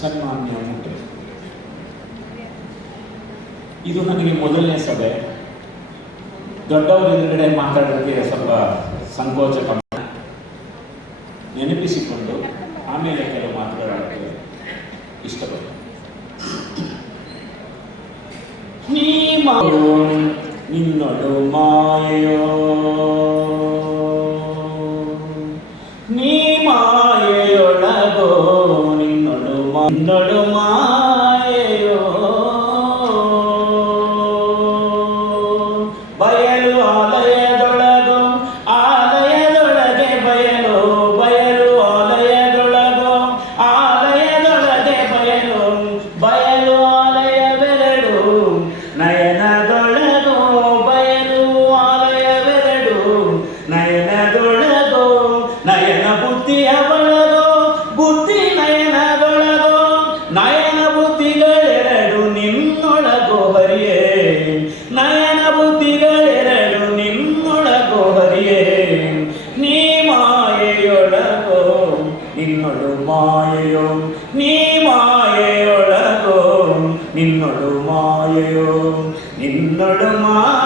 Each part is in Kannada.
ಸನ್ಮಾನ್ಯ ಮುಖ್ಯ. ಇದು ನನಗೆ ಮೊದಲನೇ ಸಭೆ. ದೊಡ್ಡವರ ಎದುರುಗಡೆ ಮಾತಾಡೋದಕ್ಕೆ ಸ್ವಲ್ಪ ಸಂಕೋಚ ನೆನಪಿಸಿಕೊಂಡು ಆಮೇಲೆ ಕೆಲವು ಮಾತುಗಳಾಡಕ್ಕೆ ಇಷ್ಟಪಡ್ತೀನಿ. ನಿನ್ನೊಡು ಮಾಯೋ ನಿನ್ನೊಡು നിന്നൊടു മായയോ നീ മായയൊളകോ നിന്നൊടു മായയോ നിന്നൊടു മായ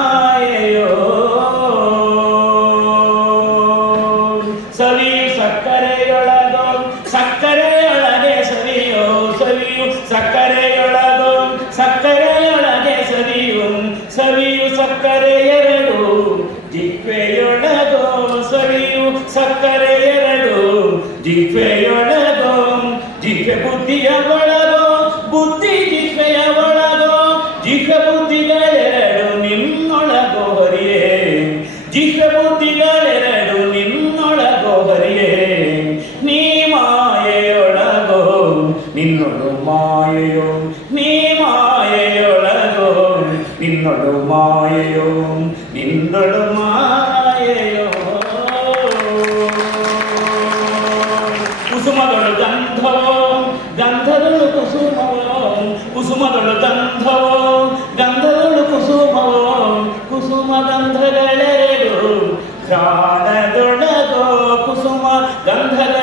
पाददुडगो कुसुम गन्धग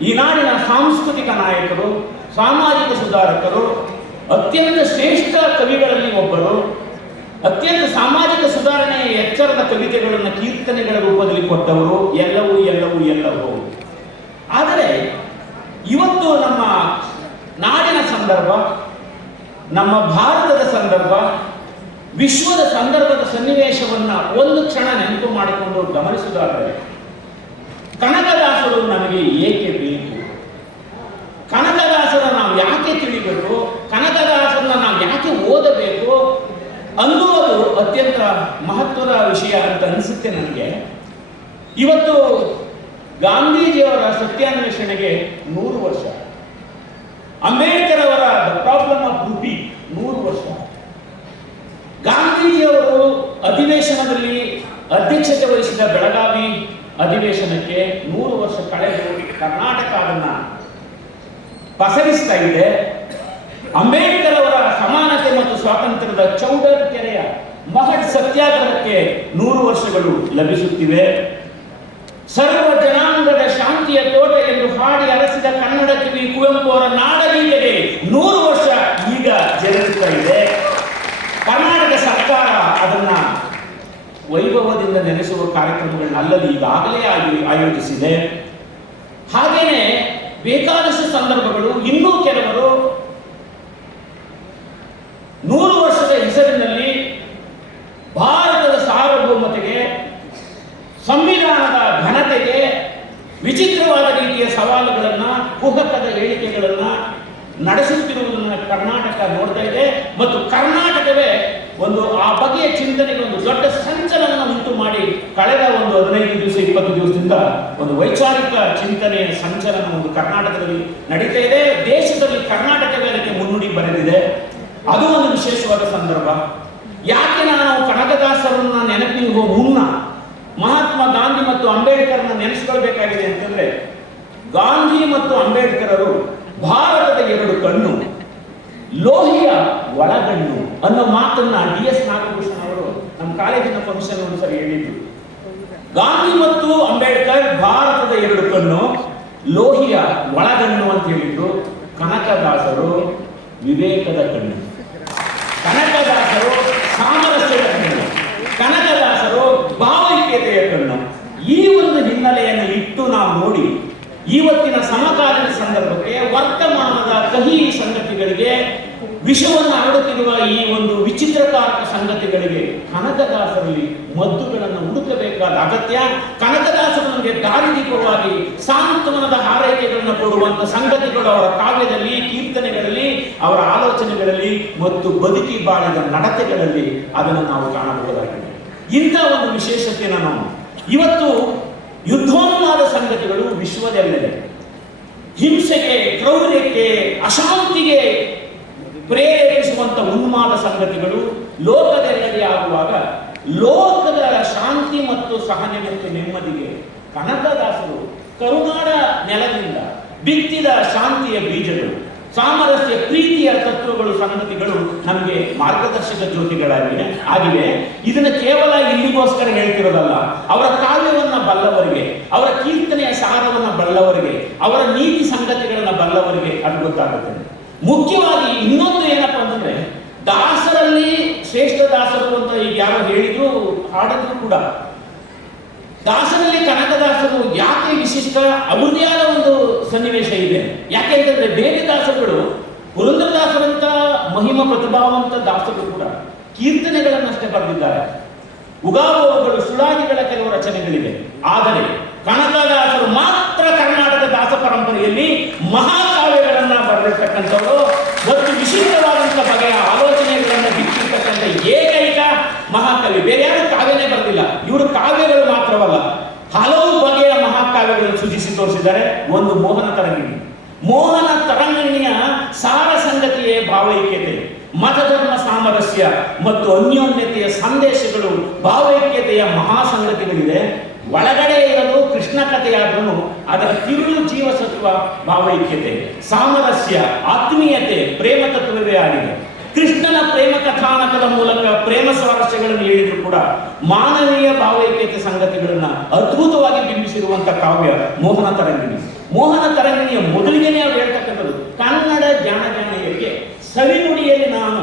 ಈ ನಾಡಿನ ಸಾಂಸ್ಕೃತಿಕ ನಾಯಕರು, ಸಾಮಾಜಿಕ ಸುಧಾರಕರು, ಅತ್ಯಂತ ಶ್ರೇಷ್ಠ ಕವಿಗಳಲ್ಲಿ ಒಬ್ಬರು, ಅತ್ಯಂತ ಸಾಮಾಜಿಕ ಸುಧಾರಣೆ ಎಚ್ಚರದ ಕವಿತೆಗಳನ್ನು ಕೀರ್ತನೆಗಳ ರೂಪದಲ್ಲಿ ಕೊಟ್ಟವರು ಎಲ್ಲವೂ ಎಲ್ಲವೂ ಎಲ್ಲವೂ. ಆದರೆ, ಇವತ್ತು ನಮ್ಮ ನಾಡಿನ ಸಂದರ್ಭ, ನಮ್ಮ ಭಾರತದ ಸಂದರ್ಭ, ವಿಶ್ವದ ಸಂದರ್ಭದ ಸನ್ನಿವೇಶವನ್ನು ಒಂದು ಕ್ಷಣ ನೆನಪು ಮಾಡಿಕೊಂಡು ಗಮನಿಸುವುದಾದರೆ ಕನಕದಾಸರು ನಮಗೆ ಏಕೆ ಬೇಕು? ಕನಕದಾಸರ ನಾವು ಯಾಕೆ ತಿಳಿಬೇಕು? ಕನಕದಾಸರನ್ನ ನಾವು ಯಾಕೆ ಓದಬೇಕು? ಅನ್ನುವುದು ಅತ್ಯಂತ ಮಹತ್ವದ ವಿಷಯ ಅಂತ ಅನಿಸುತ್ತೆ ನನಗೆ. ಇವತ್ತು ಗಾಂಧೀಜಿಯವರ ಸತ್ಯಾನ್ವೇಷಣೆಗೆ ನೂರು ವರ್ಷ ಅಂಬೇಡ್ಕರ್ ಅವರ ದ ಪ್ರಾಬ್ಲಮ್ ಆಫ್ ರೂಪಿ ನೂರು ವರ್ಷ ಗಾಂಧೀಜಿಯವರು ಅಧಿವೇಶನದಲ್ಲಿ ಅಧ್ಯಕ್ಷತೆ ವಹಿಸಿದ ಬೆಳಗಾವಿ ಅಧಿವೇಶನಕ್ಕೆ ನೂರು ವರ್ಷ ಕಳೆದು ಕರ್ನಾಟಕ ಅದನ್ನ ಪಸರಿಸ್ತಾ ಇದೆ. ಅಂಬೇಡ್ಕರ್ ಅವರ ಸಮಾನತೆ ಮತ್ತು ಸ್ವಾತಂತ್ರ್ಯದ ಚೌಡರ್ ಕೆರೆಯ ಮಹಡ್ ಸತ್ಯಾಗ್ರಹಕ್ಕೆ ನೂರು ವರ್ಷಗಳು ಲಭಿಸುತ್ತಿವೆ. ಸರ್ವ ಜನಾಂಗದ ಶಾಂತಿಯ ತೋಟ ಎಂದು ಹಾಡಿ ಅರಸಿದ ಕನ್ನಡ ಕಿವಿ ಕುವೆಂಪು ಅವರ ನಾಡಗೀತೆಗೆ ನೂರು ವರ್ಷ ಈಗ ಜರುಗುತ್ತಾ ಇದೆ. ಕರ್ನಾಟಕ ಸರ್ಕಾರ ಅದನ್ನ ನೆನೆಸುವ ಕಾರ್ಯಕ್ರಮಗಳನ್ನ ಅಲ್ಲಲ್ಲಿ ಈಗಾಗಲೇ ಆಯೋಜಿಸಿದೆ. ಹಾಗೇನೆ ಬೇಕಾದಷ್ಟು ಸಂದರ್ಭಗಳು ಇನ್ನೂ ಕೆಲವರು ನೂರು ವರ್ಷದ ಹೆಸರಿನಲ್ಲಿ ಭಾರತದ ಸಾರ್ವಭೌಮತೆಗೆ, ಸಂವಿಧಾನದ ಘನತೆಗೆ ವಿಚಿತ್ರವಾದ ರೀತಿಯ ಸವಾಲುಗಳನ್ನ, ಕುಹಕದ ಹೇಳಿಕೆಗಳನ್ನ ನಡೆಸುತ್ತಿರುವುದನ್ನು ಕರ್ನಾಟಕ ನೋಡ್ತಾ ಇದೆ. ಮತ್ತು ಕರ್ನಾಟಕವೇ ಒಂದು, ಆ ಬಗೆಯ ಚಿಂತನೆಗೆ ಒಂದು ದೊಡ್ಡ ಸಂಚಲನ ಉಂಟು ಮಾಡಿ ಕಳೆದ ಒಂದು ಹದಿನೈದು ದಿವಸ, ಇಪ್ಪತ್ತು ದಿವಸದಿಂದ ಒಂದು ವೈಚಾರಿಕ ಚಿಂತನೆಯ ಸಂಚಲನ ಒಂದು ಕರ್ನಾಟಕದಲ್ಲಿ ನಡೀತಾ ಇದೆ. ದೇಶದಲ್ಲಿ ಕರ್ನಾಟಕವೇ ಅದಕ್ಕೆ ಮುನ್ನುಡಿ ಬರೆದಿದೆ. ಅದು ಒಂದು ವಿಶೇಷವಾದ ಸಂದರ್ಭ. ಯಾಕೆ ನಾನು ಕನಕದಾಸರನ್ನ ನೆನಪಿಗೆ ಮುನ್ನ ಮಹಾತ್ಮ ಗಾಂಧಿ ಮತ್ತು ಅಂಬೇಡ್ಕರ್ನ ನೆನೆಸ್ಕೊಳ್ಬೇಕಾಗಿದೆ ಅಂತಂದ್ರೆ ಗಾಂಧಿ ಮತ್ತು ಅಂಬೇಡ್ಕರರು ಭಾರತದ ಎರಡು ಕಣ್ಣು. ಲೋಹಿಯ ಒಳಗಣ್ಣು ಅನ್ನೋ ಮಾತನ್ನ ಡಿ ಎಸ್ ನಾಗಭೂಷಣ ಅವರು ನಮ್ಮ ಕಾಲೇಜಿನ ಫಂಕ್ಷನ್ ಒಂದು ಸರಿ ಹೇಳಿದ್ರು. ಗಾಂಧಿ ಮತ್ತು ಅಂಬೇಡ್ಕರ್ ಭಾರತದ ಎರಡು ಕಣ್ಣು, ಲೋಹಿಯ ಒಳಗಣ್ಣು ಅಂತ ಹೇಳಿದ್ರು. ಕನಕದಾಸರು ವಿವೇಕದ ಕಣ್ಣು. ಕನಕದಾಸರು ಸಾಮರಸ್ಯದ ಕಣ್ಣು. ಕನಕದಾಸರು ಭಾವೈಕ್ಯತೆಯ ಕಣ್ಣು. ಈ ಒಂದು ಹಿನ್ನೆಲೆಯನ್ನು ಇಟ್ಟು ನಾವು ನೋಡಿ, ಇವತ್ತಿನ ಸಮಕಾಲೀನ ಸಂದರ್ಭಕ್ಕೆ ವರ್ತಮಾನದ ಕಹಿ ಸಂಗತಿಗಳಿಗೆ ವಿಷವನ್ನು ಹರಡುತ್ತಿರುವ ಈ ಒಂದು ವಿಚಿತ್ರಕಾರಕ ಸಂಗತಿಗಳಿಗೆ ಕನಕದಾಸರಲ್ಲಿ ಮದ್ದುಗಳನ್ನು ಹುಡುಕಬೇಕಾದ ಅಗತ್ಯ. ಕನಕದಾಸರು ನಮಗೆ ದಾರಿದೀಪವಾಗಿ ಸಾಂತ್ವನದ ಹಾರೈಕೆಗಳನ್ನು ಕೊಡುವಂತ ಸಂಗತಿಗಳು ಅವರ ಕಾವ್ಯದಲ್ಲಿ, ಕೀರ್ತನೆಗಳಲ್ಲಿ, ಅವರ ಆಲೋಚನೆಗಳಲ್ಲಿ ಮತ್ತು ಬದುಕಿ ಬಾಳಿದ ನಡತೆಗಳಲ್ಲಿ ಅದನ್ನು ನಾವು ಕಾಣಬಹುದಾಗಿದೆ. ಇಂಥ ಒಂದು ವಿಶೇಷತೆ ನಾನು ಇವತ್ತು ಯುದ್ಧೋನ್ಮಾದ ಸಂಗತಿಗಳು ವಿಶ್ವದೆಲ್ಲೆಡೆ. ಹಿಂಸೆಗೆ, ಕ್ರೌರ್ಯಕ್ಕೆ, ಅಶಾಂತಿಗೆ ಪ್ರೇರೇಪಿಸುವಂತ ಉನ್ಮಾದ ಸಂಗತಿಗಳು ಲೋಕದೆಲ್ಲೆಡೆ ಆಗುವಾಗ ಲೋಕದ ಶಾಂತಿ ಮತ್ತು ಸಹನೆ ಮತ್ತು ನೆಮ್ಮದಿಗೆ ಕನಕದಾಸರು ಕರುನಾಡ ನೆಲದಿಂದ ಬಿತ್ತಿದ ಶಾಂತಿಯ ಬೀಜಗಳು, ಸಾಮರಸ್ಯ ಪ್ರೀತಿಯ ತತ್ವಗಳು, ಸಂಗತಿಗಳು ನಮಗೆ ಮಾರ್ಗದರ್ಶಕ ಜ್ಯೋತಿಗಳಾಗಿವೆ, ಆಗಿವೆ. ಇದನ್ನು ಕೇವಲ ಇಲ್ಲಿಗೋಸ್ಕರ ಹೇಳ್ತಿರೋದಲ್ಲ. ಅವರ ಕಾವ್ಯವನ್ನ ಬಲ್ಲವರಿಗೆ, ಅವರ ಕೀರ್ತನೆಯ ಸಾರವನ್ನು ಬಲ್ಲವರಿಗೆ, ಅವರ ನೀತಿ ಸಂಗತಿಗಳನ್ನ ಬಲ್ಲವರಿಗೆ ಅದು ಗೊತ್ತಾಗುತ್ತೆ. ಮುಖ್ಯವಾಗಿ ಇನ್ನೊಂದು ಏನಪ್ಪಾ ಅಂತಂದ್ರೆ, ದಾಸರಲ್ಲಿ ಶ್ರೇಷ್ಠ ದಾಸರು ಅಂತ ಈಗ ಯಾರು ಹೇಳಿದ್ರು ಹಾಡಿದ್ರು ಕೂಡ. ದಾಸರಲ್ಲಿ ಕನಕದಾಸರು ಯಾಕೆ ವಿಶಿಷ್ಟ? ಅವ್ರದ್ದೇ ಆದ ಒಂದು ಸನ್ನಿವೇಶ ಇದೆ. ಯಾಕೆ ಅಂತಂದ್ರೆ ಬೇರೆ ದಾಸರುಗಳು ಪುರಂದರದಾಸರಂತ ಮಹಿಮ ಪ್ರತಿಭಾವಂತ ದಾಸರು ಕೂಡ ಕೀರ್ತನೆಗಳನ್ನಷ್ಟೇ ಬರೆದಿದ್ದಾರೆ. ಉಗಾವುಗಳು ಸುಳಾದಿಗಳ ಕೆಲವು ರಚನೆಗಳಿವೆ. ಆದರೆ ಕನಕದಾಸರು ಮಾತ್ರ ಕರ್ನಾಟಕ ದಾಸ ಪರಂಪರೆಯಲ್ಲಿ ಮಹಾಕಾವ್ಯಗಳನ್ನ ಬರೆದಿರ್ತಕ್ಕಂಥವರು ಮತ್ತು ವಿಶಿಷ್ಟವಾದಂಥ ಬಗೆಯ ಆಲೋಚನೆಗಳನ್ನ ಬಿಟ್ಟಿರ್ತಕ್ಕಂಥ ಏಕೈಕ ಮಹಾಕವಿ ಬೇರೆ ಯಾರು ಕಾವ್ಯನೇ ಬರೆದಿಲ್ಲ ಇವರು ಕಾವ್ಯಗಳು ಮಾತ್ರವಲ್ಲ ಹಲವು ಬಗೆಯ ಮಹಾಕಾವ್ಯಗಳನ್ನು ಸೃಜಿಸಿ ತೋರಿಸಿದ್ದಾರೆ. ಒಂದು ಮೋಹನ ತರಂಗಿಣಿ. ಮೋಹನ ತರಂಗಿಣಿಯ ಸಾರ ಸಂಗತಿಯೇ ಭಾವೈಕ್ಯತೆ, ಮತಧರ್ಮ ಸಾಮರಸ್ಯ ಮತ್ತು ಅನ್ಯೋನ್ಯತೆಯ ಸಂದೇಶಗಳು ಭಾವೈಕ್ಯತೆಯ ಮಹಾಸಂಗತಿಗಳಿದೆ ಒಳಗಡೆ ಇರಲು ಕೃಷ್ಣ ಕಥೆಯಾದರೂ ಅದರ ತಿರುಳು ಜೀವಸತ್ವ ಭಾವೈಕ್ಯತೆ, ಸಾಮರಸ್ಯ, ಆತ್ಮೀಯತೆ, ಪ್ರೇಮ ತತ್ವವೇ ಆಗಿದೆ. ಕೃಷ್ಣನ ಪ್ರೇಮ ಕಥಾನಕದ ಮೂಲಕ ಪ್ರೇಮ ಸ್ವಾರಸ್ಯಗಳನ್ನು ಹೇಳಿದ್ರು ಕೂಡ ಮಾನವೀಯ ಭಾವೈಕ್ಯತೆ ಸಂಗತಿಗಳನ್ನ ಅದ್ಭುತವಾಗಿ ಬಿಂಬಿಸಿರುವಂತಹ ಕಾವ್ಯ ಮೋಹನ ತರಂಗಿಣಿ. ಮೋಹನ ತರಂಗಿಣಿಯ ಮೊದಲಿಗೆ ಅವರು ಹೇಳ್ತಕ್ಕಂಥದ್ದು, ಕನ್ನಡ ಜಾಣಜಾಣಿಯರಿಗೆ ಸವಿನುಡಿಯಲ್ಲಿ ನಾನು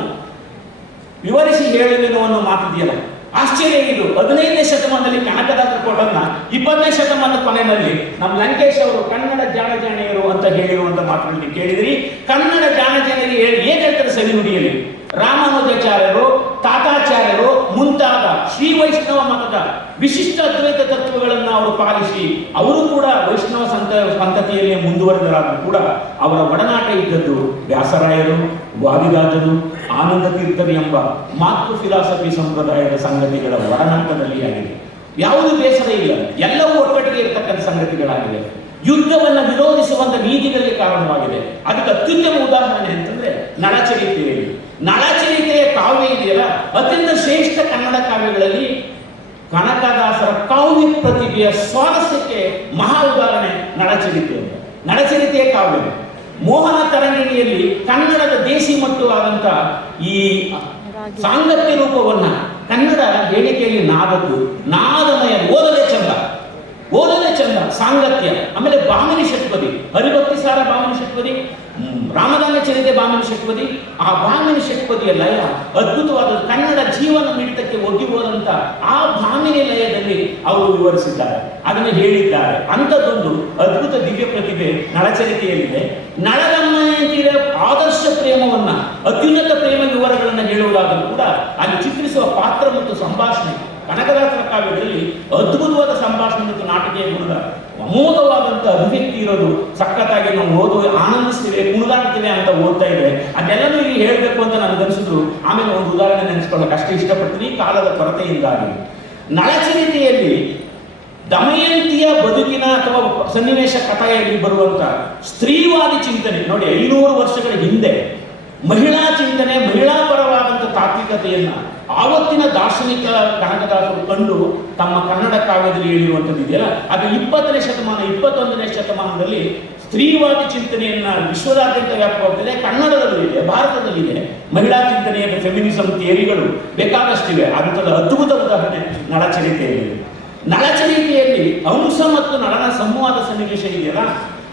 ವಿವರಿಸಿ ಹೇಳುವೆನು ಅನ್ನೋ ಮಾತಿದೆಯಲ್ಲ. ಆಶ್ಚರ್ಯ ಇದು. ಹದಿನೈದನೇ ಶತಮಾನದಲ್ಲಿ ಕನಕದಾಸರ ಕೊಟ್ಟನ್ನ ಇಪ್ಪತ್ತನೇ ಶತಮಾನದ ಕೊನೆಯಲ್ಲಿ ನಮ್ಮ ಲಂಕೇಶ್ ಅವರು ಕನ್ನಡ ಜಾಣಜಾಣಿಯರು ಅಂತ ಹೇಳಿರುವಂತ ಮಾತುಗಳನ್ನು ಕೇಳಿದ್ರಿ. ಕನ್ನಡ ಜಾಣಜಾಣಿಯರು ಹೇಳಿ ಏನ್ ಹೇಳ್ತಾರೆ ಸವಿನುಡಿಯಲ್ಲಿ ರಾಮಾನುಜಾಚಾರ್ಯರು, ತಾತಾಚಾರ್ಯರು ಮುಂತಾದ ಶ್ರೀ ವೈಷ್ಣವ ಮತದ ವಿಶಿಷ್ಟ ಅದ್ವೈತ ತತ್ವಗಳನ್ನು ಅವರು ಪಾಲಿಸಿ ಅವರು ಕೂಡ ವೈಷ್ಣವ ಸಂತ, ಸಂತತಿಯಲ್ಲಿ ಮುಂದುವರೆದರಾದರೂ ಕೂಡ ಅವರ ಒಡನಾಟ ಇದ್ದದ್ದು ವ್ಯಾಸರಾಯರು, ವಾದಿರಾಜರು ಆನಂದ ತೀರ್ಥರು ಎಂಬ ಮಾತೃ ಫಿಲಾಸಫಿ ಸಂಪ್ರದಾಯದ ಸಂಗತಿಗಳ ಒಡನಾಟದಲ್ಲಿ ಆಗಿದೆ. ಯಾವುದು ಬೇಸರ ಇಲ್ಲ. ಎಲ್ಲವೂ ಒಟ್ಟೊಟ್ಟಿಗೆ ಇರತಕ್ಕಂಥ ಸಂಗತಿಗಳಾಗಿದೆ ಯುದ್ಧವನ್ನ ವಿರೋಧಿಸುವಂತ ನೀತಿಗಳಿಗೆ ಕಾರಣವಾಗಿದೆ. ಅದಕ್ಕೆ ಅತ್ಯುತ್ತಮ ಉದಾಹರಣೆ ಅಂತಂದ್ರೆ ನಳಚರಿತೆಯಲ್ಲಿ ನಳಚರಿತೆಯ ಕಾವ್ಯ ಇದೆಯಲ್ಲ? ಅತ್ಯಂತ ಶ್ರೇಷ್ಠ ಕನ್ನಡ ಕಾವ್ಯಗಳಲ್ಲಿ ಕನಕದಾಸರ ಕಾವ್ಯ ಪ್ರತಿಭೆಯ ಸ್ವಾರಸ್ಯಕ್ಕೆ ಮಹಾ ಉದಾಹರಣೆ ನಳಚರಿತೆ. ನಳಚರಿತೆಯ ಕಾವ್ಯ. ಮೋಹನ ತರಂಗಿಣಿಯಲ್ಲಿ ಕನ್ನಡದ ದೇಸಿ ಆದಂತ ಈ ಸಾಂಗತ್ಯ ರೂಪವನ್ನ ಕನ್ನಡ ಹೇಳಿಕೆಯಲ್ಲಿ ನಾದದ್ದು. ನಾದಮಯ ಓದದೆ ಚಂದ. ಓದದೆ ಚಂದ ಸಾಂಗತ್ಯ. ಆಮೇಲೆ ಬಾಮನಿ ಷಟ್ಪದಿ ಹರಿಭಕ್ತಿ ಸಾರ ಬಾಮನಿ ಷಟ್ಪದಿ ರಾಮದಾನ ಚರಿತೆ ಬಾಮನ ಷಟ್ಪದಿ ಆ ಬಾಮಿನಿ ಷಟ್ಪದಿಯ ಲಯ ಅದ್ಭುತವಾದ ಕನ್ನಡ ಜೀವನ ಮಿಡಿತಕ್ಕೆ ಒಗ್ಗಿ ಹೋದಂತ ಆ ಭಾಮಿನಿ ಲಯದಲ್ಲಿ ಅವರು ವಿವರಿಸಿದ್ದಾರೆ. ಅದನ್ನು ಹೇಳಿದ್ದಾರೆ. ಅಂಥದ್ದೊಂದು ಅದ್ಭುತ ದಿವ್ಯ ಪ್ರತಿಭೆ ನಳಚರಿತೆಯಲ್ಲಿದೆ. ನಳರಮ್ಮನಿಗೆ ಆದರ್ಶ ಪ್ರೇಮವನ್ನ, ಅತ್ಯುನ್ನತ ಪ್ರೇಮ ವಿವರಗಳನ್ನು ಹೇಳುವುದಾದರೂ ಕೂಡ ಅಲ್ಲಿ ಚಿತ್ರಿಸುವ ಪಾತ್ರ ಮತ್ತು ಸಂಭಾಷಣೆ ಕನಕದಾಸರ ಕಾವ್ಯದಲ್ಲಿ ಅದ್ಭುತವಾದ ಸಂಭಾಷಣೆ ಮತ್ತು ನಾಟಕೀಯ ಗುಣದ ಅಮೋಘವಾದಂಥ ಅಭಿವ್ಯಕ್ತಿ ಇರೋದು ಸಖತ್ತಾಗಿ ನಾವು ಓದು, ಆನಂದಿಸ್ತೀವಿ ಕುಣಿದಾಡ್ತೀವಿ ಅಂತ ಓದ್ತಾ ಇದೆ ಅದೆಲ್ಲನೂ ಇಲ್ಲಿ ಹೇಳಬೇಕು ಅಂತ ನಾನು ಧರಿಸಿದ್ರು ಆಮೇಲೆ ಒಂದು ಉದಾಹರಣೆ ನೆನೆಸ್ಕೊಳ್ಳೋಕೆ ಅಷ್ಟೇ ಇಷ್ಟಪಡ್ತೀನಿ, ಕಾಲದ ಕೊರತೆಯಿಂದಾಗಿ. ನಳಚರಿತೆಯಲ್ಲಿ ದಮಯಂತಿಯ ಬದುಕಿನ ಅಥವಾ ಸನ್ನಿವೇಶ ಕಥೆಯಲ್ಲಿ ಬರುವಂತ ಸ್ತ್ರೀವಾದಿ ಚಿಂತನೆ, ನೋಡಿ ಐನೂರು ವರ್ಷಗಳ ಹಿಂದೆ ಮಹಿಳಾ ಚಿಂತನೆ ಮಹಿಳಾ ಪರವಾದಂತಹ ತಾತ್ವಿಕತೆಯನ್ನ ಆವತ್ತಿನ ದಾರ್ಶನಿಕ ಕನಕದಾಸರು ಕಂಡು ತಮ್ಮ ಕನ್ನಡ ಕಾವ್ಯದಲ್ಲಿ ಹೇಳಿರುವಂಥದ್ದು ಇದೆಯಲ್ಲ? ಅದು ಇಪ್ಪತ್ತನೇ ಶತಮಾನ, ಇಪ್ಪತ್ತೊಂದನೇ ಶತಮಾನದಲ್ಲಿ ಸ್ತ್ರೀವಾದಿ ಚಿಂತನೆಯನ್ನ ವಿಶ್ವದಾದ್ಯಂತ ವ್ಯಾಪಕವಾಗ್ತದೆ. ಕನ್ನಡದಲ್ಲಿದೆ, ಭಾರತದಲ್ಲಿದೆ. ಮಹಿಳಾ ಚಿಂತನೆಯ ಫೆಮಿನಿಸಂ ಥಿಯರಿಗಳು ಬೇಕಾದಷ್ಟಿವೆ. ಅಂಥದ ಅದ್ಭುತ ಉದಾಹರಣೆ ನಳಚರಿತೆಯಲ್ಲಿ. ನಳಚರಿತೆಯಲ್ಲಿ ಅಂಶ ಮತ್ತು ನಳನ ಸಂವಾದ ಸನ್ನಿವೇಶ ಇದೆಯಲ್ಲ?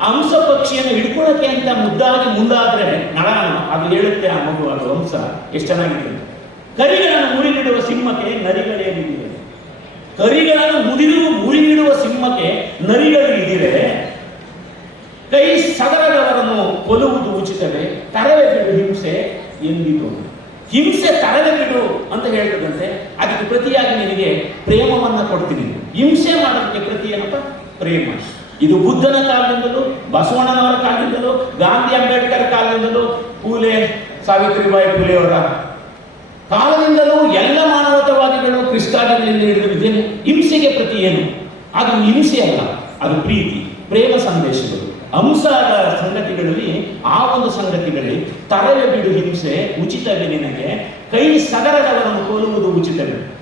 ಅಂಶ ಪಕ್ಷಿಯನ್ನು ಹಿಡ್ಕೊಳ್ಳೋಕೆ ಅಂತ ಮುದ್ದಾಗಿ ಮುಂದಾದ್ರೆ ನಳನ ಅದು ಹೇಳುತ್ತೆ ಆ ಮಗು, ಅದು ಅಂಶ. ಎಷ್ಟು ಚೆನ್ನಾಗಿದೆ. ಕರಿಗಳನ್ನು ಮುರಿ ನೀಡುವ ಸಿಂಹಕ್ಕೆ ನರಿಗಳೇನಿದೆ ಕರಿಗಳನ್ನು ಮುರಿದು ಮುರಿ ನೀಡುವ ಸಿಂಹಕ್ಕೆ ನರಿಗಳು ಇದಿವೆ ಕೈ ಸದರದವರನ್ನು ಕೊಲ್ಲುವುದು ಉಚಿತವೇ? ತರವೆ ಬಿಡು ಹಿಂಸೆ ಎಂದಿತು. ಹಿಂಸೆ ತರವೆ ಬಿಡು ಅಂತ ಹೇಳಿದಂತೆ ಅದಕ್ಕೆ ಪ್ರತಿಯಾಗಿ ನಿನಗೆ ಪ್ರೇಮವನ್ನ ಕೊಡ್ತೀನಿ. ಹಿಂಸೆ ಮಾಡೋದಕ್ಕೆ ಪ್ರತಿ ಏನಪ್ಪ? ಪ್ರೇಮ. ಇದು ಬುದ್ಧನ ಕಾಲದಿಂದಲೂ, ಬಸವಣ್ಣನವರ ಕಾಲದಿಂದಲೂ, ಗಾಂಧಿ ಅಂಬೇಡ್ಕರ್ ಕಾಲದಿಂದಲೂ, ಪೂಲೆ, ಸಾವಿತ್ರಿಬಾಯಿ ಪೂಲೆ ಅವರ ಕಾಲದಿಂದಲೂ ಎಲ್ಲ ಮಾನವತವಾದಿಗಳು ಕ್ರಿಸ್ತಾನಿಗಳಿಂದ ಹಿಡಿದು ಹಿಂಸೆಗೆ ಪ್ರತಿ ಏನು? ಅದು ಹಿಂಸೆ ಅಲ್ಲ, ಅದು ಪ್ರೀತಿ, ಪ್ರೇಮ ಸಂದೇಶಗಳು. ಅಂಶದ ಸಂಗತಿಗಳಲ್ಲಿ, ಆ ಒಂದು ಸಂಗತಿಗಳಲ್ಲಿ ತರವೆ ಬಿಡು ಹಿಂಸೆ ಉಚಿತವೇ ನಿನಗೆ, ಕೈ ಸಗರದವರನ್ನು ಕೋಲುವುದು ಉಚಿತವೇ?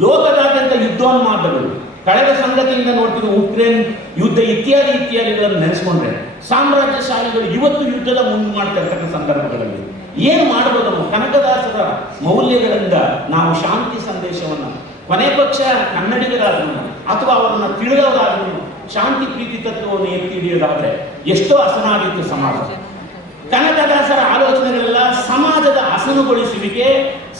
ಲೋಕದಾದ್ಯಂತ ಯುದ್ಧೋನ್ಮಾದಗಳು. ಕಳೆದ ಸಂಗತಿಯಿಂದ ನೋಡ್ತೀವಿ ಉಕ್ರೇನ್ ಯುದ್ಧ ಇತ್ಯಾದಿ ಇತ್ಯಾದಿಗಳನ್ನು ನೆನೆಸ್ಕೊಂಡ್ರೆ ಸಾಮ್ರಾಜ್ಯಶಾಲಿಗಳು ಇವತ್ತು ಯುದ್ಧದ ಮುಂದೆ ಮಾಡ್ತಾ ಸಂದರ್ಭಗಳಲ್ಲಿ ಏನು ಮಾಡಬಹುದು ಕನಕದಾಸರ ಮೌಲ್ಯಗಳಿಂದ ನಾವು ಶಾಂತಿ ಸಂದೇಶವನ್ನು? ಕೊನೆ ಪಕ್ಷ ಕನ್ನಡಿಗರಾದ್ರೂ ಅಥವಾ ಅವರನ್ನು ತಿಳಿದವರಾದ್ರೂ ಶಾಂತಿ ಪ್ರೀತಿ ತತ್ವವನ್ನು ಎತ್ತಿ ಹಿಡಿಯೋದಾದ್ರೆ ಎಷ್ಟೋ ಅಸನಾಗಿತ್ತು ಸಮಾಜ. ಕನಕದಾಸರ ಆಲೋಚನೆಗಳೆಲ್ಲ ಸಮಾಜದ ಅಸನುಗೊಳಿಸುವಿಕೆ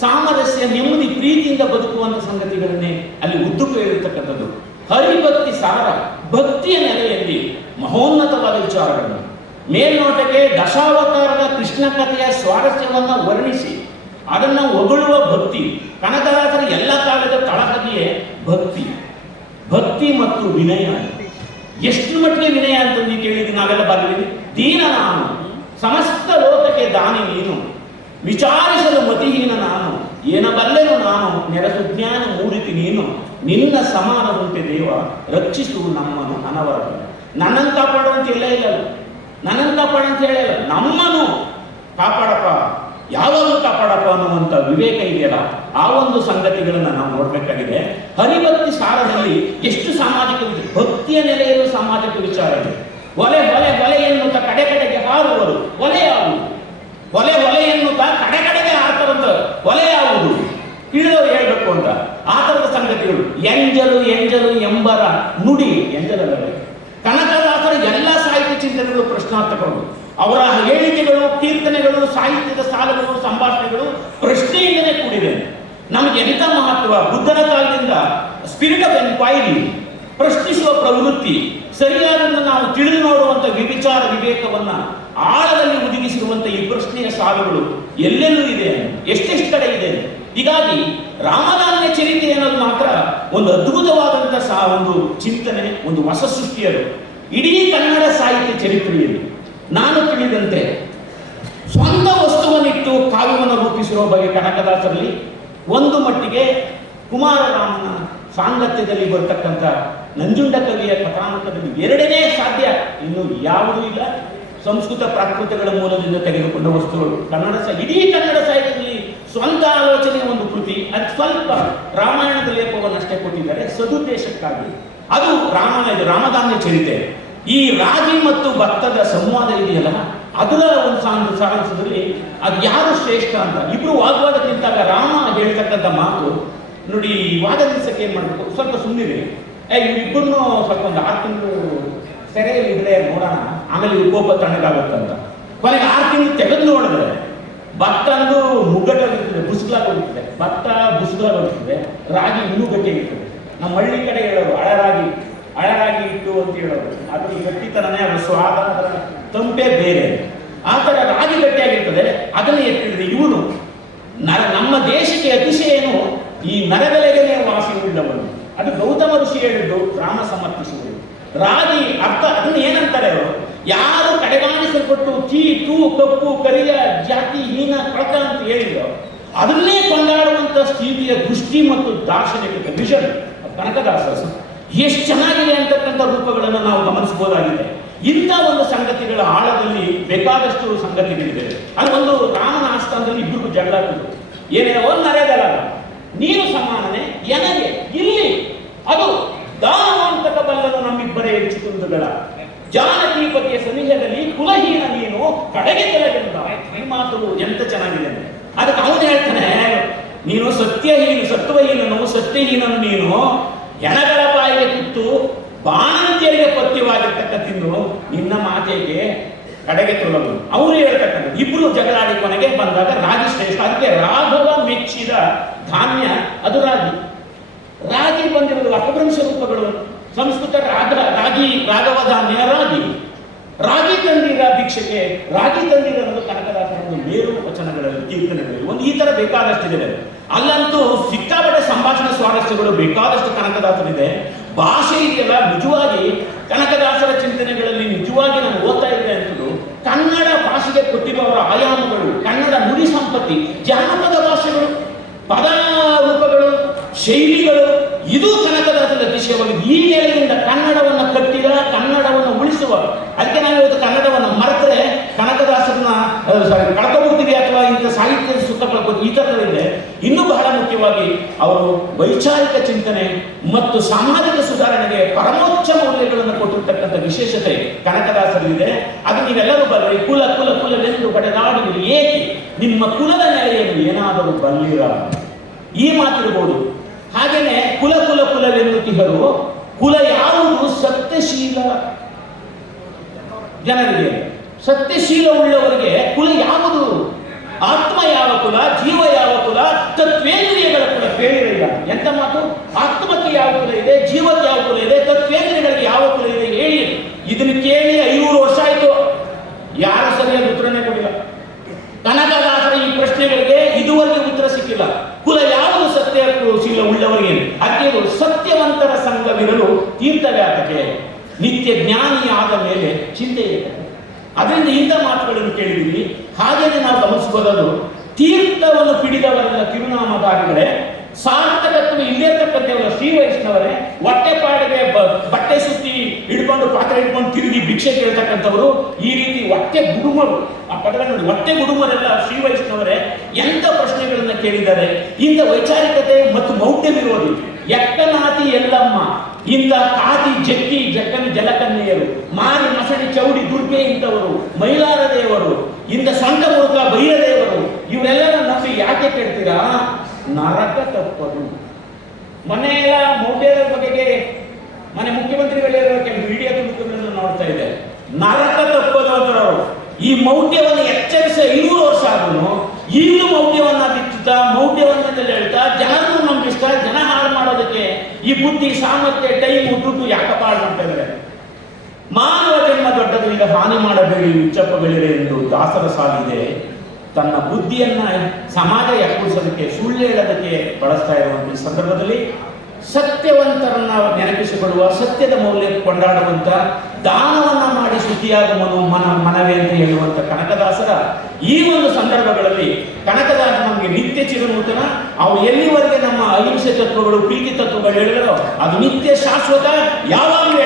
ಸಾಮರಸ್ಯ, ನೆಮ್ಮದಿ, ಪ್ರೀತಿಯಿಂದ ಬದುಕುವಂತ ಸಂಗತಿಗಳನ್ನೇ ಅಲ್ಲಿ ಉದ್ದುಕು ಹೇಳಿರ್ತಕ್ಕಂಥದ್ದು ಹರಿಭಕ್ತಿ ಸಾರ ಭಕ್ತಿಯ ನೆಲೆಯಲ್ಲಿ ಮಹೋನ್ನತವಾದ ವಿಚಾರಗಳನ್ನು ಮೇಲ್ನೋಟಕ್ಕೆ ದಶಾವತಾರದ ಕೃಷ್ಣ ಕಥೆಯ ಸ್ವಾರಸ್ಯವನ್ನು ವರ್ಣಿಸಿ, ಅದನ್ನು ಹೊಗಳುವ ಭಕ್ತಿ, ಕನಕದಾಸರ ಎಲ್ಲ ಕಾಲದ ತಳಹದಿಯೇ ಭಕ್ತಿ ಭಕ್ತಿ ಮತ್ತು ವಿನಯ ಎಷ್ಟು ಮಟ್ಟಿಗೆ ವಿನಯ ಅಂತ ನೀವು ಕೇಳಿದ್ವಿ ನಾವೆಲ್ಲ ಬರಲಿ ದೀನ ನಾನು, ಸಮಸ್ತ ಲೋಕಕ್ಕೆ ದಾನಿ ನೀನು, ವಿಚಾರಿಸಲು ಮತಿಹೀನ ನಾನು, ಏನ ಬಲ್ಲೆನು ನಾನು, ನೆರಸು ಜ್ಞಾನ ಮೂಡಿತಿ ನೀನು, ನಿನ್ನ ಸಮಾನದಂತೆ ದೇವ ರಕ್ಷಿಸು ನಮ್ಮನ್ನು ಅನವರ ನನ್ನನ್ನು ಕಾಪಾಡುವಂತೆ ಇಲ್ಲ ಇಲ್ಲ ನನ್ನನ್ನು ಕಾಪಾಡ ಅಂತ ಹೇಳಿಲ್ಲ ನಮ್ಮನು ಕಾಪಾಡಪ್ಪ. ಯಾವಾಗಲೂ ಕಾಪಾಡಪ್ಪ ಅನ್ನುವಂಥ ವಿವೇಕ ಇದೆಯಲ್ಲ, ಆ ಒಂದು ಸಂಗತಿಗಳನ್ನ ನಾವು ನೋಡಬೇಕಾಗಿದೆ. ಹರಿಭಕ್ತಿ ಸಾರದಲ್ಲಿ ಎಷ್ಟು ಸಾಮಾಜಿಕ ಭಕ್ತಿಯ ನೆಲೆಯಲ್ಲೂ ಸಾಮಾಜಿಕ ವಿಚಾರ ಇದೆ. ಒಲೆ ಒಲೆ ಒಲೆ ಎನ್ನುವಂತ ಕಡೆ ಕಡೆಗೆ ಹಾರುವರು, ಒಲೆ ಯಾವುದು? ಒಲೆ ಒಲೆ ಎನ್ನುತ್ತಾ ಕಡೆ ಕಡೆಗೆ ಹಾರ್ತವಂತ ಒಲೆ ಯಾವುದು? ತಿಳಿದವರು ಹೇಳ್ಬೇಕು ಅಂತ. ಆ ಸಂಗತಿಗಳು, ಎಂಜಲು ಎಂಜಲು ಎಂಬರ ನುಡಿ ಎಂಜಲಲ್ಲ ಚಿಂತನೆಗಳು ಪ್ರಶ್ನಾರ್ಥಕಗಳು ಅವರ ಹೇಳಿಕೆಗಳು, ಕೀರ್ತನೆಗಳು, ಸಾಹಿತ್ಯದ ಸಾಲಗಳು, ಸಂಭಾಷಣೆಗಳು ಪ್ರಶ್ನೆಯಿಂದಲೇ ಕೂಡಿವೆ. ನಮಗೆ ಎಂಥ ಮಹತ್ವ? ಬುದ್ಧನ ಕಾಲದಿಂದ ಸ್ಪಿರಿಟ್ ಆಫ್ ಎನ್ಕ್ವೈರಿ ಪ್ರಶ್ನಿಸುವ ಪ್ರವೃತ್ತಿ ಸರಿಯಾದನ್ನು ನಾವು ತಿಳಿದು ನೋಡುವಂತ ವಿವಿಚಾರ ವಿವೇಕವನ್ನ ಆಳದಲ್ಲಿ ಒದಗಿಸಿರುವಂಥ ಈ ಪ್ರಶ್ನೆಯ ಸಾಲುಗಳು ಎಲ್ಲೆಲ್ಲೂ ಇದೆ. ಎಷ್ಟೆಷ್ಟು ಕಡೆ ಇದೆ? ಹೀಗಾಗಿ ರಾಮನಾಮನ ಚರಿತೆ ಅನ್ನೋದು ಮಾತ್ರ ಒಂದು ಅದ್ಭುತವಾದಂಥ ಸಾ ಒಂದು ಚಿಂತನೆ, ಒಂದು ಹೊಸ ಸೃಷ್ಟಿಯದು. ಇಡೀ ಕನ್ನಡ ಸಾಹಿತ್ಯ ಚರಿತ್ರೆಯಲ್ಲಿ ನಾನು ತಿಳಿದಂತೆ ಸ್ವಂತ ವಸ್ತುವನ್ನಿಟ್ಟು ಕಾವ್ಯವನ್ನು ರೂಪಿಸಿರುವ ಬಗ್ಗೆ ಕನಕದಾಸರಲ್ಲಿ ಒಂದು ಮಟ್ಟಿಗೆ ಕುಮಾರರಾಮನ ಸಾಂಗತ್ಯದಲ್ಲಿ ಬರ್ತಕ್ಕಂಥ ನಂಜುಂಡ ಕವಿಯ ಕಥಾನಕದಲ್ಲಿ ಎರಡನೇ ಸಾಧ್ಯ ಇನ್ನು ಯಾವುದೂ ಇಲ್ಲ. ಸಂಸ್ಕೃತ ಪ್ರಾಕೃತಗಳ ಮೂಲದಿಂದ ತೆಗೆದುಕೊಂಡ ವಸ್ತುಗಳು. ಕನ್ನಡ ಸಹ ಇಡೀ ಕನ್ನಡ ಸಾಹಿತ್ಯದಲ್ಲಿ ಸ್ವಂತ ಆಲೋಚನೆ ಒಂದು ಕೃತಿ. ಅದು ಸ್ವಲ್ಪ ರಾಮಾಯಣದ ಲೇಪವನ್ನು ಅಷ್ಟೇ ಕೊಟ್ಟಿದ್ದಾರೆ. ಸದುದ್ದೇಶಕ್ಕಾಗಿ. ಅದು ರಾಮನ ರಾಮಧಾನ್ಯ ಚರಿತೆ. ಈ ರಾಗಿ ಮತ್ತು ಭಕ್ತದ ಸಂವಾದ ಇದೆಯಲ್ಲ, ಅದರ ಒಂದು ಸಾಂಗ್ ಸಾರಾಂಶದಲ್ಲಿ ಅದು ಯಾರು ಶ್ರೇಷ್ಠ ಅಂತ. ಇಬ್ರು ವಾಗ್ವಾದ ನಿಂತಾಗ ರಾಮ ಹೇಳ್ತಕ್ಕಂಥ ಮಾತು, ನೋಡಿ, ಈ ವಾದ ನಿಲ್ಸಕ್ಕೆ ಏನ್ ಮಾಡಬೇಕು? ಸ್ವಲ್ಪ ಸುಮ್ಮನಿರಿ ಏ, ಇವ್ರಿಬ್ಬರನ್ನು ಸ್ವಲ್ಪ ಒಂದು ಆರು ತಿಂಗಳು ಸೆರೆಯಲ್ಲಿ ಇದ್ರೆ ನೋಡೋಣ, ಆಮೇಲೆ ಕೋಪ ತಣ್ಣಗಾಗುತ್ತಂತ. ಕೊನೆಗೆ ಆರು ತಿಂಗಳು ತೆಗೆದು ನೋಡಿದ್ರೆ ಭತ್ತ ಅಂದು ಮುಗ್ಗಟ್ಟಾಗಿರ್ತದೆ ಬುಸ್ಲಾಗೋಗಿರ್ತದೆ ಭತ್ತ ಬುಸ್ಲಾಗೋಗಿರ್ತದೆ ರಾಗಿ ಇನ್ನೂ ಗಟ್ಟಿಯಾಗಿರ್ತದೆ. ನಮ್ಮ ಹಳ್ಳಿ ಕಡೆ ಹೇಳೋರು, ಅಳರಾಗಿ ಅಳರಾಗಿ ಇಟ್ಟು ಅಂತ ಹೇಳೋರು. ಅದು ಗಟ್ಟಿತನನೇ ಅದರ ಸ್ವಾದ ತಂಪೇ ಬೇರೆ. ಆ ಥರ ರಾಗಿ ಗಟ್ಟಿಯಾಗಿರ್ತದೆ ಅದನ್ನು ಎತ್ತಿದ್ರೆ ಇವನು ನರ, ನಮ್ಮ ದೇಶಕ್ಕೆ ಅತಿಶಯನು ಈ ನರಗಲೆಗನೇ ವಾಸಿ ಉಳ್ಳವನು. ಅದು ಗೌತಮ ಋಷಿ ಹೇಳಿದ್ದು, ರಾಮ ಸಮರ್ಥಿಸುವುದು. ರಾಗಿ ಅರ್ಥ, ಅದನ್ನ ಏನಂತಾರೆ ಅವರು? ಯಾರು ಕಡೆಗಾಣಿಸಲ್ಪಟ್ಟು ಚೀ, ತೂ, ಕಪ್ಪು, ಕರಿಯ, ಜಾತಿ, ಹೀನ, ಕಳಕ ಅಂತ ಹೇಳಿದ್ರು. ಅದನ್ನೇ ಕೊಂಡಾಡುವಂಥ ಸ್ಥಿತಿಯ ದೃಷ್ಟಿ ಮತ್ತು ದಾರ್ಶನಿಕ ವಿಷನ್ ಕನಕದಾಸರು. ಎಷ್ಟು ಚೆನ್ನಾಗಿದೆ ಅಂತಕ್ಕಂಥ ರೂಪಗಳನ್ನು ನಾವು ಗಮನಿಸಬಹುದಾಗಿದೆ ಇಂಥ ಒಂದು ಸಂಗತಿಗಳ ಆಳದಲ್ಲಿ ಬೇಕಾದಷ್ಟು ಸಂಗತಿಗಳಿದೆ. ಅದು ಒಂದು ರಾಮನ ಆಸ್ಥಾನದಲ್ಲಿ ಇಬ್ಬರಿಗೂ ಜಗಳ ಏನೇ ಒಂದು ನರೇಗಲ್ಲ ನೀನು ಸಮಾನನೆ, ಎನಗೆ, ಇಲ್ಲಿ. ಅದು ದಾನ ಅಂತಕ ಬಲ್ಲದು ನಮ್ಮಿಬ್ಬರೇ ಹೆಚ್ಚು ಕುಂದುಗಳ. ಜಾನಕೀಪತಿಯ ಸನಿಹದಲ್ಲಿ ಕುಲಹೀನ ನೀನು ಕಡೆಗೆ ಕೆಳಗೆಂದ ಮಾತು ಎಂತ ಚೆನ್ನಾಗಿದೆ ಅದಕ್ಕೆ ಅವನು ಹೇಳ್ತಾನೆ ಸತ್ವಹೀನನು ನೀನು ಹೆಣಗಳ ಬಾಯಿಗೆ ಕಿತ್ತು ಬಾಣಂತಿಯರಿಗೆ ಪಥ್ಯವಾಗಿರ್ತಕ್ಕಂಥದ್ದು ನಿನ್ನ ಮಾತೆಗೆ ಕಡೆಗೆ ತೊಳಲು ಅವರು ಹೇಳ್ತಕ್ಕಂಥದ್ದು, ಇಬ್ರು ಜಗಳಾಡಿ ಕೊನೆಗೆ ಬಂದಾಗ ರಾಗಿ ಶ್ರೇಷ್ಠ, ಅದಕ್ಕೆ ರಾಘವ ಮೆಚ್ಚಿದ ಧಾನ್ಯ ಅದು ರಾಗಿ. ರಾಗಿ ಬಂದಿರೋದು ಅಪಭ್ರಂಶ ರೂಪಗಳು. ಸಂಸ್ಕೃತ ರಾಗ, ರಾಗಿ, ರಾಘವ ಧಾನ್ಯ, ರಾಗಿ. ರಾಗಿ ತಂದಿರ ಭಿಕ್ಷೆಗೆ, ರಾಗಿ ತಂದಿರ ಕನಕದಾಸರ ಮೇರು ವಚನಗಳಲ್ಲಿ, ಕೀರ್ತನೆಗಳಲ್ಲಿ, ಒಂದು ಈ ತರ ಬೇಕಾದಷ್ಟಿದೆ. ಅಲ್ಲಂತೂ ಸಿಕ್ಕಾಪಟ್ಟೆ ಸಂಭಾಷಣೆ ಸ್ವಾರಸ್ಯಗಳು ಬೇಕಾದಷ್ಟು ಕನಕದಾಸರಿದೆ. ಭಾಷೆ ಇದೆಯಲ್ಲ, ನಿಜವಾಗಿ ಕನಕದಾಸರ ಚಿಂತನೆಗಳಲ್ಲಿ ನಿಜವಾಗಿ ನಾನು ಓದ್ತಾ ಇದ್ದೆ ಅಂತದ್ದು ಕನ್ನಡ ಭಾಷೆಗೆ ಕೊಟ್ಟಿರುವವರ ಆಯಾಮಗಳು, ಕನ್ನಡ ನುಡಿ ಸಂಪತ್ತಿ, ಜಾನಪದ ಭಾಷೆಗಳು ಪದ ರೂಪಗಳು ಶೈಲಿಗಳು, ಇದು ಕನಕದಾಸರ ವಿಷಯವಾಗಿದೆ ಈ ನೆಲೆಯಿಂದ ಕನ್ನಡವನ್ನು ಕಟ್ಟಿದ, ಕನ್ನಡವನ್ನು ಉಳಿಸುವ ಅದಕ್ಕೆ ನಾವು ಇವತ್ತು ಕನ್ನಡವನ್ನು ಮರೆತರೆ, ಕನಕದಾಸರನ್ನ ಸಾರಿ ಕಳ್ಕೊಬಿಡ್ತೀವಿ ಅಥವಾ ಇಂಥ ಸಾಹಿತ್ಯದ ಸುತ್ತ ಕಳ್ಕೊತೀವಿ ಈ ಥರದಲ್ಲಿದೆ. ಇನ್ನೂ ಬಹಳ ಮುಖ್ಯವಾಗಿ ಅವರು ವೈಚಾರಿಕ ಚಿಂತನೆ ಮತ್ತು ಸಾಮಾಜಿಕ ಸುಧಾರಣೆಗೆ ಪರಮೋಚ್ಚ ಮೌಲ್ಯಗಳನ್ನು ಕೊಟ್ಟಿರ್ತಕ್ಕಂಥ ವಿಶೇಷತೆ ಕನಕದಾಸರಲ್ಲಿದೆ. ಅದು ನೀವೆಲ್ಲರೂ ಬಲ್ಲರಿ ಕುಲ ಕುಲ, ಕುಲವೆಂದು ಬಡೆದಾಡುವಿರಿ ಏಕೆ ನಿಮ್ಮ ಕುಲದ ನೆಲೆಯಲ್ಲಿ ಏನಾದರೂ ಬಲ್ಲಿರ? ಈ ಮಾತಿರ್ಬೋದು. ಹಾಗೇನೆ ಕುಲ ಕುಲ ಕುಲವೆನ್ನುತ್ತಿಹರು ಕುಲ ಯಾವುದು ಸತ್ಯಶೀಲ? ಜನರಿಗೆ ಸತ್ಯಶೀಲ ಉಳ್ಳವರಿಗೆ ಕುಲ ಯಾವುದು? ಆತ್ಮ ಯಾವ ಕುಲ, ಜೀವ ಯಾವ ಕುಲ, ತತ್ವೇಂದ್ರಿಯಗಳ ಕುಲ? ಕೇಳಿರಲಿಲ್ಲ. ಎಂತ ಮಾತು? ಆತ್ಮಕ್ಕೆ ಯಾವ ಕುಲ ಇದೆ, ಜೀವಕ್ಕೆ ಯಾವ ಕುಲ ಇದೆ, ತತ್ವೇಂದ್ರಿಯಗಳಿಗೆ ಯಾವ ಕುಲ ಇದೆ ಹೇಳಿ. ಇದನ್ನು ಕೇಳಿ ಐನೂರು ವರ್ಷ ಆಯ್ತು. ಯಾರು ಸರಿಯಾದ ಉತ್ತರನೇ ಕೊಡಿಲ್ಲ ಕನಕದಾಸರ ಈ ಪ್ರಶ್ನೆಗಳಿಗೆ ಇದುವರೆಗೆ ಉತ್ತರ ಸಿಕ್ಕಿಲ್ಲ. ಕುಲ ಯಾವುದು ಸತ್ಯ ಶೀಲ ಉಳ್ಳವರಿಗೆ ಅದೇ ಸತ್ಯವಂತರ ಸಂಘವಿರಲು ತೀರ್ಥವ್ಯಾತಕ್ಕೆ ನಿತ್ಯ ಮೇಲೆ ಚಿಂತೆ ಇದೆ. ಅದರಿಂದ ಇಂಥ ಮಾತುಗಳನ್ನು ಕೇಳಿದ್ದೀವಿ. ಹಾಗೆಯೇ ನಾವು ಗಮನಿಸಬಹುದು ತೀರ್ಥವನ್ನು ಪಿಡಿದವರೆಲ್ಲ ತಿರುನಾಮಧಾರಿಗಳೇ ಸಾರ್ಥಕತ್ವ ಇಲ್ಲಿರ್ತಕ್ಕಂಥವರ ಶ್ರೀ ವೈಷ್ಣವರೇ ಹೊಟ್ಟೆಪಾಡಿಗೆ ಬಟ್ಟೆ ಸುತ್ತಿ ಹಿಡ್ಕೊಂಡು ಪಾತ್ರೆ ಹಿಡ್ಕೊಂಡು ತಿರುಗಿ ಭಿಕ್ಷೆ ಕೇಳ್ತಕ್ಕಂಥವರು ಈ ರೀತಿ ಹೊಟ್ಟೆ ಗುಡುಮರು. ಆ ಪದಗಳ ನೋಡಿ, ಹೊಟ್ಟೆ ಗುಡುಮರೆಲ್ಲ ಶ್ರೀ ವೈಷ್ಣವರೇ ಎಂಥ ಪ್ರಶ್ನೆಗಳನ್ನ ಕೇಳಿದ್ದಾರೆ. ಇಂಥ ವೈಚಾರಿಕತೆ ಮತ್ತು ಮೌಢ್ಯವಿರೋದು ಎಕ್ಕನಾತಿ ಎಲ್ಲಮ್ಮ ಇಂಥ ಕಾದಿ ಜಕ್ಕಿ ಜಕ್ಕನ ಜಲಕನ್ಯೆಯರು, ಮಾರಿ ಮಸಣಿ ಚೌಡಿ ದುರ್ಗೆ ಇಂಥವರು ಮೈಲಾರ ದೇವರು ಇಂಥ ಸೊಂಟ ಮುರುಕ ಬೈರದೇವರು ಇವರೆಲ್ಲರ ನಂಬಿ ಯಾಕೆ ಕೇಳ್ತೀರಾ? ನರಕ ತಪ್ಪದು. ಮನೆಯೆಲ್ಲ ಮೌಢ್ಯದ ಬಗೆಗೆ ಮನೆ ಮುಖ್ಯಮಂತ್ರಿಗಳಿರೋ ಕೆಲವು ವಿಡಿಯೋ ತುಣುಕುಗಳನ್ನು ನೋಡ್ತಾ ಇದೆ ನರಕ ತಪ್ಪದು ಅಂತಾರೆ ಈ ಮೌಢ್ಯವನ್ನು ಎಚ್ಚರಿಸ ಐನೂರು ವರ್ಷ ಆದ್ರೂ ಈಗಲೂ ಮೌಢ್ಯವನ್ನು ಬಿಚ್ಚುತ್ತಾ ಮೌಢ್ಯವನ್ನ ಹೇಳ್ತಾ ಜನರನ್ನು ನಂಬಿಸ್ತಾ, ಜನ ಹಾಳು ಮಾಡೋದಕ್ಕೆ ಈ ಬುದ್ಧಿ, ಸಾಮರ್ಥ್ಯ, ಟೈಮ್, ದುಡ್ಡು ಯಾಕಪ್ಪ ಹಾಳು ಮಾನವ ಜನ್ಮ ದೊಡ್ಡದರಿಂದ ಹಾನಿ ಮಾಡಬೇಡಿ ಉಚ್ಚಪ್ಪಗಳಿರೆ ಎಂದು ದಾಸರ ಸಾಲಿದೆ ತನ್ನ ಬುದ್ಧಿಯನ್ನ ಸಮಾಜ ಎಕ್ಕುಳಿಸೋದಕ್ಕೆ, ಸುಳ್ಳು ಹೇಳೋದಕ್ಕೆ ಬಳಸ್ತಾ ಇರುವಂತಹ ಸಂದರ್ಭದಲ್ಲಿ ಸತ್ಯವಂತರನ್ನ ನೆನಪಿಸಿಕೊಳ್ಳುವ, ಸತ್ಯದ ಮೌಲ್ಯ ಕೊಂಡಾಡುವಂತ, ದಾನವನ್ನ ಮಾಡಿ ಶುದ್ಧಿಯಾಗುವನು ಮನ, ಮನವೇ ಅಂತ ಹೇಳುವಂತ ಕನಕದಾಸರ ಈ ಒಂದು ಸಂದರ್ಭಗಳಲ್ಲಿ ಕನಕದಾಸ ನಮಗೆ ನಿತ್ಯ ಚಿರನೂತನ. ಅವು ಎಲ್ಲಿವರೆಗೆ ನಮ್ಮ ಅಹಿಂಸೆ ತತ್ವಗಳು, ಪ್ರೀತಿ ತತ್ವಗಳು ಹೇಳಿದರೋ, ಅದು ನಿತ್ಯ ಶಾಶ್ವತ, ಯಾವಾಗಲೂ